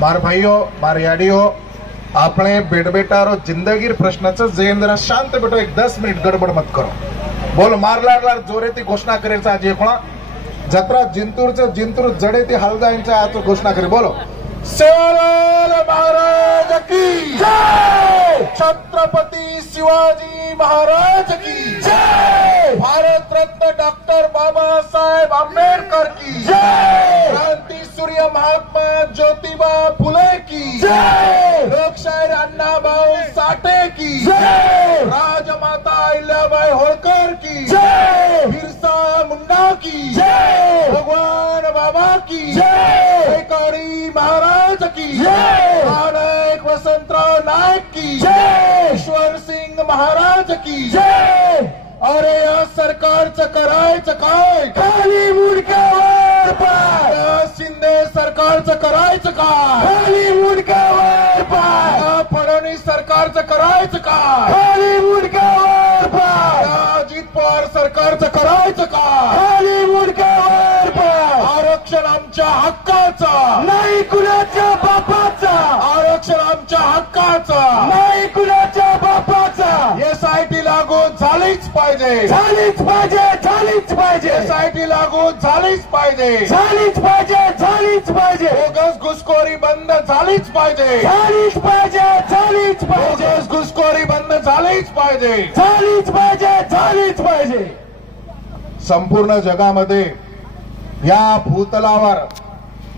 मार भाइयों मार याडियो आपने बेटबेटारो जिंदगी प्रश्नाचं जैन जरा शांत बेटो एक 10 मिनिट गडबड मत करो बोल मारलार जोरे ती घोषणा करेल आज कोणा जत्रा जिंतूर जडे ती हलगाईंच्या आज घोषणा करे बोलो शिवालाल महाराज की जय छत्रपती शिवाजी महाराज की जय भारत रत्न डॉक्टर बाबासाहेब आंबेडकर की जय क्रांती सूर्य महात्मा ज्योतिबा फुले की जय लोकशाहीर अण्णाभाऊ साठे की जय राजमाता अहिल्याबाई होळकर की जय बिरसा मुंडा की जय भगवान बाबा की जय कारी महाराज की जय नायक वसंतराव नायक की जय ईश्वर सिंग महाराज की जय अरे या सरकारचं करायचं काय खाली मुंडक्यावर पाय शिंदे सरकारचं करायचं काय खाली मुंडक्यावर पाय फडणवीस सरकारचं करायचं काय खाली मुंडक्यावर पाय अजित पवार सरकारचं करायचं काय खाली मुंडक्यावर पाय आरक्षण आमच्या हक्काचं नाही कुणाच्या बापाचा आरक्षण आमच्या हक्काचं नाही कुणाच्या बापाचा SIT लागू झालीच पाहिजे झालीच पाहिजे झालीच पाहिजे SIT लागू झालीच पाहिजे झालीच पाहिजे झालीच पाहिजे बोगस घुसखोरी बंद झालीच पाहिजे झालीच पाहिजे झालीच पाहिजे बोगस घुसखोरी बंद झालीच पाहिजे झालीच पाहिजे झालीच पाहिजे संपूर्ण जगामध्ये या भूतलावर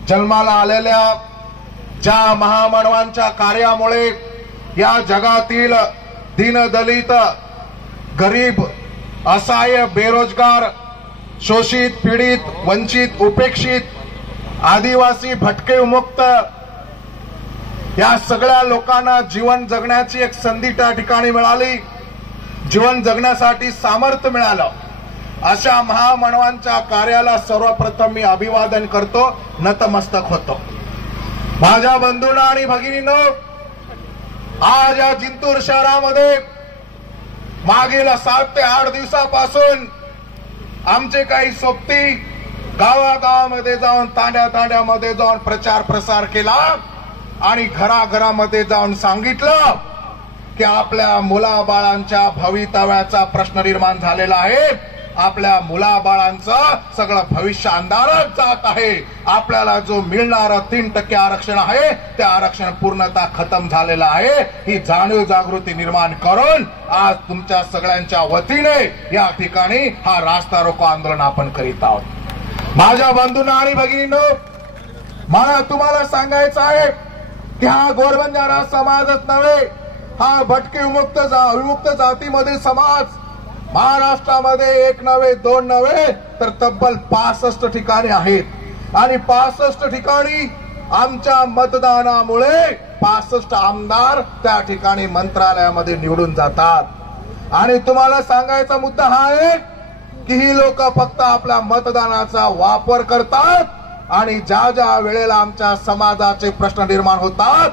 जन्माला आलेल्या ज्या महामानवांच्या कार्यामुळे या जगातील दीनदलित गरीब असहाय्य बेरोजगार शोषित पीडित वंचित उपेक्षित आदिवासी भटके विमुक्त या सगळ्या लोकांना जीवन जगण्याची एक संधी त्या ठिकाणी मिळाली जीवन जगण्यासाठी सामर्थ्य मिळालं अशा महामानवांच्या कार्याला सर्वप्रथम मी अभिवादन करतो नतमस्तक होतो माझ्या बंधूंनो आणि भगिनींनो आज या जिंतूर शहरामध्ये मागील 7 ते 8 दिवसापासून आमचे काही सोबती गावागावामध्ये जाऊन तांड्यामध्ये जाऊन प्रचार प्रसार केला आणि घराघरामध्ये जाऊन सांगितलं की आपल्या मुलाबाळांच्या भवितव्याचा प्रश्न निर्माण झालेला आहे आपल्या मुलाबाळांचं सगळं भविष्य अंधारात जात आहे आपल्याला जो मिळणारा 3% आरक्षण आहे ते आरक्षण पूर्णतः खतम झालेलं आहे ही जाणीव जागृती निर्माण करून आज तुमच्या सगळ्यांच्या वतीने या ठिकाणी हा रास्ता रोको आंदोलन आपण करीत आहोत माझ्या बंधूंना आणि भगिनींनो मला तुम्हाला सांगायचं आहे की हा गोरबंजारा समाजच नव्हे हा भटके विमुक्त जातीमधील समाज महाराष्ट्रामध्ये 1 नव्हे 2 नव्हे तर तब्बल 65 ठिकाणी आहेत आणि 65 ठिकाणी आमच्या मतदानामुळे 65 आमदार त्या ठिकाणी मंत्रालयामध्ये निवडून जातात आणि तुम्हाला सांगायचा मुद्दा हा आहे की ही लोक फक्त आपल्या मतदानाचा वापर करतात आणि ज्या ज्या वेळेला आमच्या समाजाचे प्रश्न निर्माण होतात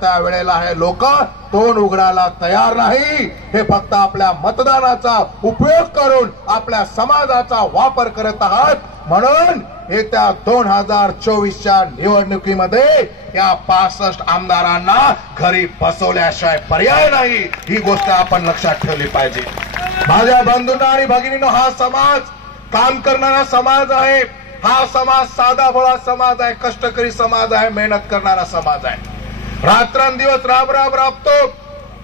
त्या वेळेला हे लोक तोंड उघडायला तयार नाही हे फक्त आपल्या मतदानाचा उपयोग करून आपल्या समाजाचा वापर करत आहात म्हणून येत्या 2024च्या निवडणुकीमध्ये या 65 आमदारांना घरी बसवल्याशिवाय पर्याय नाही ही गोष्ट आपण लक्षात ठेवली पाहिजे माझ्या बंधूंना आणि भगिनींनो हा समाज काम करणारा समाज आहे हा समाज साधा भोळा समाज आहे कष्टकरी समाज आहे मेहनत करणारा समाज आहे रात्रंदिवस राबतो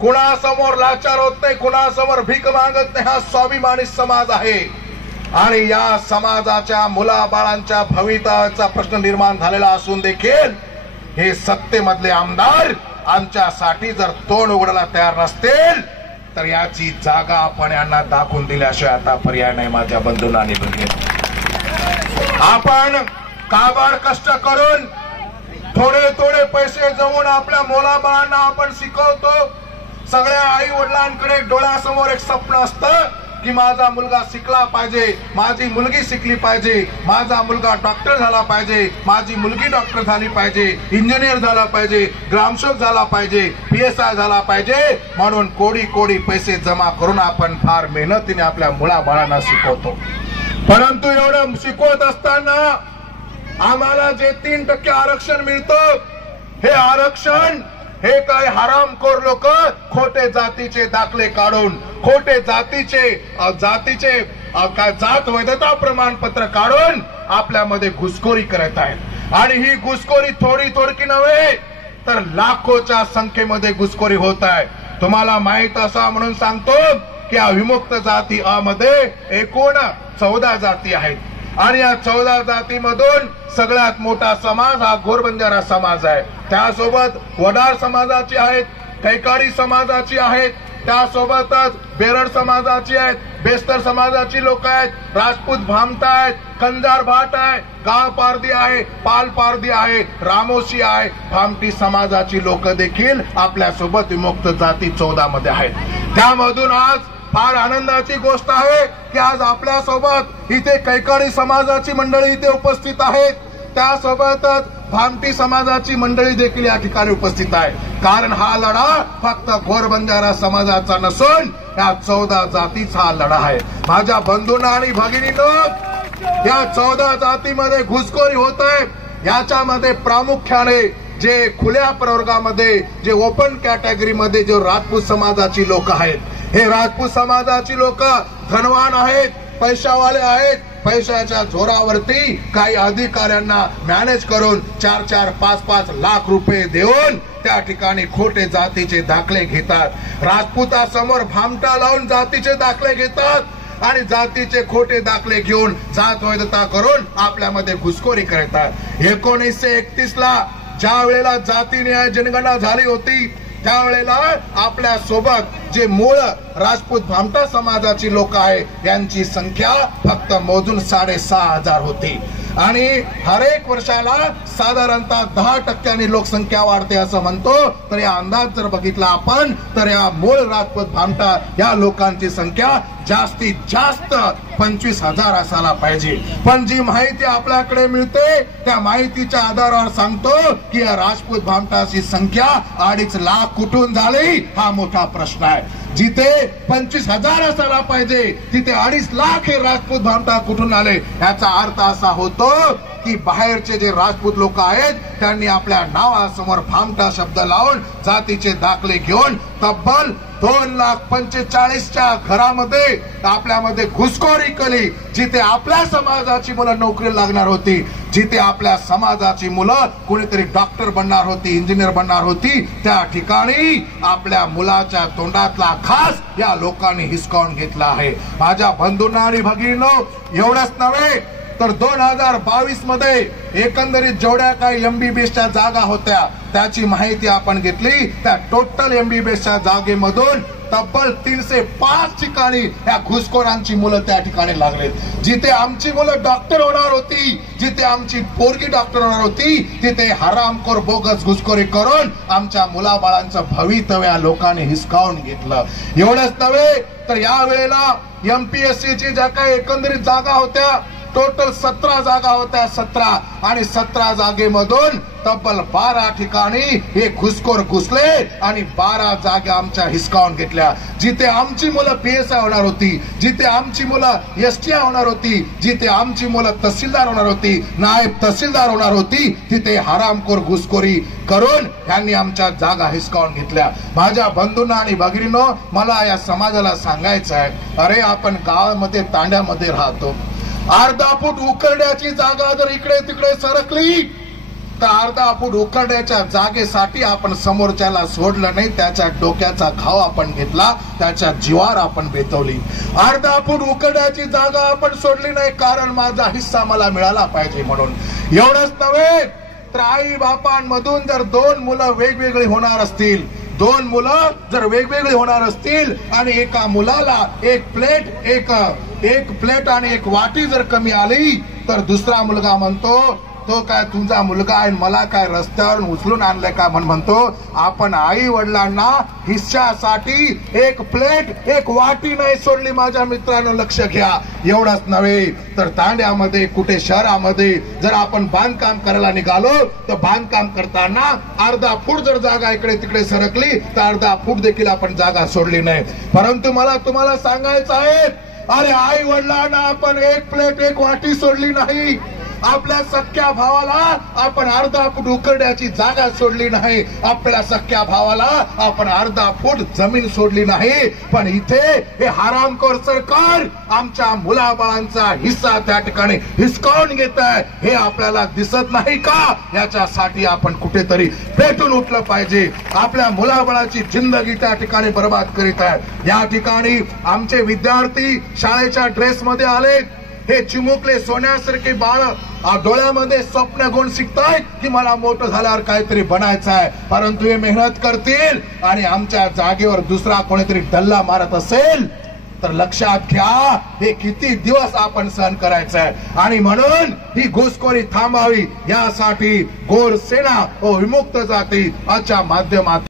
कुणासमोर लाचार होत नाही कुणासमोर भीक मागत नाही हा स्वाभिमानी समाज आहे आणि या समाजाच्या मुलाबाळांच्या भवितव्याचा प्रश्न निर्माण झालेला असून देखील हे सत्तेमधले आमदार आमच्यासाठी जर तोंड उघडायला तयार नसतील तर याची जागा आपण यांना दाखवून दिल्याशिवाय आता पर्याय नाही माझ्या बंधूंना आणि भगिनींनो आपण काबाड कष्ट करून थोडे पैसे जमून आपल्या मुलाबाळांना आपण शिकवतो सगळ्या आई वडिलांकडे डोळ्यासमोर एक स्वप्न असतं की माझा मुलगा शिकला पाहिजे माझी मुलगी शिकली पाहिजे माझा मुलगा डॉक्टर झाला पाहिजे माझी मुलगी डॉक्टर झाली पाहिजे इंजिनियर झाला पाहिजे ग्रामसेवक झाला पाहिजे PSI झाला पाहिजे म्हणून कोडी पैसे जमा करून आपण फार मेहनतीने आपल्या मुलाबाळांना शिकवतो परंतु एवढं शिकवत असताना आम्हाला जे 3% आरक्षण मिळतं हे आरक्षण हे काय हरामखोर लोक खोटे जातीचे दाखले काढून, खोटे जातीचे काय जात वैधता प्रमाणपत्र काढून आपल्यामध्ये घुसखोरी करत आहेत। आणि ही घुसखोरी थोडकी नव्हे तर लाखोच्या संख्येमध्ये घुसखोरी होत आहे। तुम्हाला माहित असा म्हणून सांगतो की या विमुक्त जाती अ मध्ये एकूण 14 जाती आहेत आणि या 14 जातीमधून सगळ्यात मोठा समाज हा घोरबंजारा समाज आहे। त्यासोबत वडार समाजाची आहेत, कैकाडी समाजाची आहेत, त्यासोबतच बेरड समाजाची आहेत, बेस्तर समाजाची लोक आहेत, राजपूत भामटा आहेत, कंजार भाट आहे, गाव पारधी आहे, पाल पारधी आहे, रामोशी आहे, भामटी समाजाची लोक देखील आपल्या सोबत विमुक्त जाती 14 मध्ये आहेत। त्यामधून आज फार आनंदाची गोष्ट आहे की आज आपल्या सोबत इथे कैकाडी समाजाची मंडळी इथे उपस्थित आहेत, त्यासोबतच भामटी समाजाची मंडळी देखील या ठिकाणी उपस्थित आहे। कारण हा लढा फक्त घोरबंजारा समाजाचा नसून या 14 जातीचा हा लढा आहे। माझ्या बंधूंना आणि भगिनींनो, या 14 जातीमध्ये घुसखोरी होत आहे। याच्यामध्ये प्रामुख्याने जे खुल्या प्रवर्गामध्ये, जे ओपन कॅटेगरीमध्ये जे राजपूत समाजाची लोक आहेत, हे राजपूत समाजाची लोक धनवान आहेत, पैशावाले आहेत, पैशाच्या जोरावरती काही अधिकाऱ्यांना मॅनेज करून 4-4, 5-5 लाख रुपये देऊन त्या ठिकाणी खोटे जातीचे दाखले घेतात। राजपूतासमोर भामटा लावून जातीचे दाखले घेतात आणि जातीचे खोटे दाखले घेऊन जात वैधता करून आपल्यामध्ये घुसखोरी करतात। 1931 ला ज्या वेळेला जाती न्याय जनगणना झाली होती त्यावेळेला आपल्या सोबत जे मूळ राजपूत भामटा समाजाची लोक आहे यांची संख्या फक्त मोजून 6,500 होती आणि हर एक वर्षाला साधारणतः 10% लोकसंख्या वाढते असं म्हणतो। तर या अंदाज जर बघितला आपण तर या मूळ राजपूत भामटा या लोकांची संख्या जास्तीत जास्त 25,000 असायला पाहिजे। पण जी माहिती आपल्याकडे मिळते त्या माहितीच्या आधारावर सांगतो की या राजपूत भामटाची संख्या 2.5 लाख कुठून झाली हा मोठा प्रश्न आहे। जिथे 25,000 असायला पाहिजे तिथे 2.5 लाख हे राजपूत भामटा कुठून आले। याचा अर्थ असा होतो की बाहेरचे जे राजपूत लोक आहेत त्यांनी आपल्या नावासमोर भामटा शब्द लावून जातीचे दाखले घेऊन तब्बल 2,45,000च्या घरामध्ये आपल्यामध्ये घुसखोरी केली। जिथे आपल्या समाजाची मुलं नोकरी लागणार होती, जिथे आपल्या समाजाची मुलं कोणीतरी डॉक्टर बनणार होती, इंजिनियर बनणार होती, त्या ठिकाणी आपल्या मुलाच्या तोंडातला घास या लोकांनी हिसकावून घेतला आहे। माझ्या बंधूंना आणि भगिनींनो, एवढंच नव्हे तर 2022 मध्ये एकंदरीत जेवढ्या काही MBBSच्या जागा होत्या त्याची माहिती आपण घेतली। त्या टोटल MBBSच्या जागेमधून तब्बल 305 ठिकाणी या घुसखोरांची मुलं त्या ठिकाणी लागले। जिथे आमची मुलं डॉक्टर होणार होती, जिथे आमची पोरगी डॉक्टर होणार होती, तिथे हरामखोर बोगस घुसखोरी करून आमच्या मुलाबाळांचं भवितव्य लोकांनी हिसकावून घेतलं। एवढंच नव्हे तर यावेळेला MPSCची ज्या काही एकंदरीत जागा होत्या टोटल 17 जागा होत्या, 17 आणि 17 जागेमधून तब्बल 12 ठिकाणी हे घुसखोर घुसले आणि 12 जागा आमच्या हिसकावून घेतल्या। जिथे आमची मुलं PSI होणार होती, जिथे आमची मुलं STI होणार होती, जिथे आमची मुलं तहसीलदार होणार होती, नायब तहसीलदार होणार होती, तिथे हरामखोर घुसखोरी करून यांनी आमच्या जागा हिसकावून घेतल्या। माझ्या बंधूंना आणि भगिनींनो, मला या समाजाला सांगायचं आहे, अरे आपण गावामध्ये तांड्यामध्ये राहतो, अर्धा फूट उकरड्याची जागा जर इकडे तिकडे सरकली तर अर्धा फूट उकरड्याच्या जागेसाठी आपण समोरच्याला सोडलं नाही, त्याच्या डोक्याचा घाव आपण घेतला, त्याच्या जीवावर आपण बेतवली। अर्धा फूट उकरड्याची जागा आपण सोडली नाही कारण माझा हिस्सा मला मिळाला पाहिजे म्हणून। एवढंच नव्हे तर आई बापांमधून जर 2 मुलं वेगवेगळी होणार असतील, 2 मुलं जर वेगवेगळी होणार असतील आणि एका मुलाला एक प्लेट आणि एक वाटी जर कमी आली तर दुसरा मुलगा म्हणतो तो काय तुझा मुलगा आहे, मला काय रस्त्यावरून उचलून आणलंय का म्हणतो। आपण आई वडिलांना हिस्सासाठी एक प्लेट एक वाटी नाही सोडली। माझ्या मित्रांनो लक्ष घ्या। एवढंच नव्हे तर तांड्यामध्ये कुठे शहरामध्ये जर आपण बांधकाम करायला निघालो तर बांधकाम करताना अर्धा फूट जर जागा इकडे तिकडे सरकली तर अर्धा फूट देखील आपण जागा सोडली नाही। परंतु मला तुम्हाला सांगायचं आहे, अरे आई वडिलांना आपण एक प्लेट एक वाटी सोडली नाही, आपल्या सख्या भावाला आपण अर्धा फूट उकरड्याची जागा सोडली नाही, आपल्या सख्या भावाला आपण अर्धा फूट जमीन सोडली नाही, पण इथे हे हरामखोर सरकार आमच्या मुलाबाळांचा हिस्सा त्या ठिकाणी हिसकावून घेत आहे, हे आपल्याला दिसत नाही का? याच्यासाठी आपण कुठेतरी पेटून उठलं पाहिजे. आपल्या मुलाबाळाची जिंदगी त्या ठिकाणी बर्बाद करीत आहे. या ठिकाणी आमचे विद्यार्थी शाळेच्या ड्रेसमध्ये आले, हे चिमुकले सोन्यासारखे बाळ डोळ्यामध्ये स्वप्न घेऊन शिकतायत की मला मोठं झाल्यावर काहीतरी बनायचं आहे, परंतु हे मेहनत करतील आणि आमच्या जागेवर दुसरा कोणीतरी डल्ला मारत असेल तर लक्षात घ्या हे किती दिवस आपण सहन करायचं आहे. आणि म्हणून ही घुसखोरी थांबावी यासाठी गोरसेना व विमुक्त जाती आजच्या माध्यमात